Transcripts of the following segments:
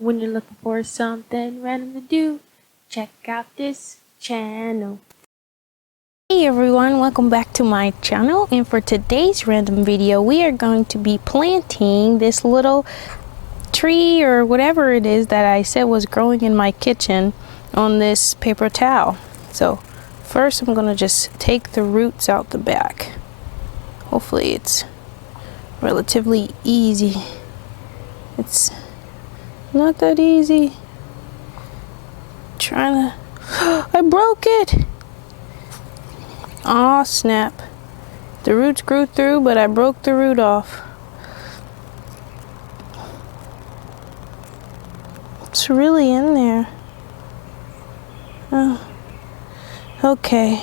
When you're looking for something random to do, check out this channel. Hey everyone, welcome back to my channel, and for today's random video we are going to be planting this little tree or whatever it is that I said was growing in my kitchen on this paper towel. So first I'm going to just take the roots out the back. Hopefully it's relatively easy. It's not that easy. Trying to I broke it. Aw, snap. The roots grew through, but I broke the root off. It's really in there. Oh, okay.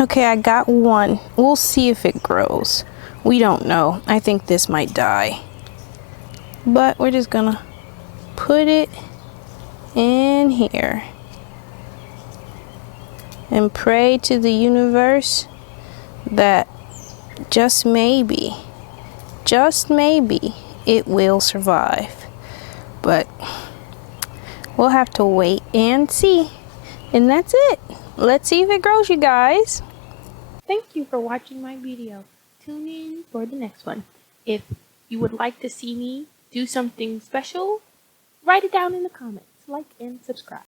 Okay, I got one. We'll see if it grows. We don't know. I think this might die. But we're just gonna put it in here and pray to the universe that just maybe it will survive. But we'll have to wait and see. And that's it. Let's see if it grows, you guys. Thank you for watching my video. Tune in for the next one. If you would like to see me do something special, write it down in the comments. Like and subscribe.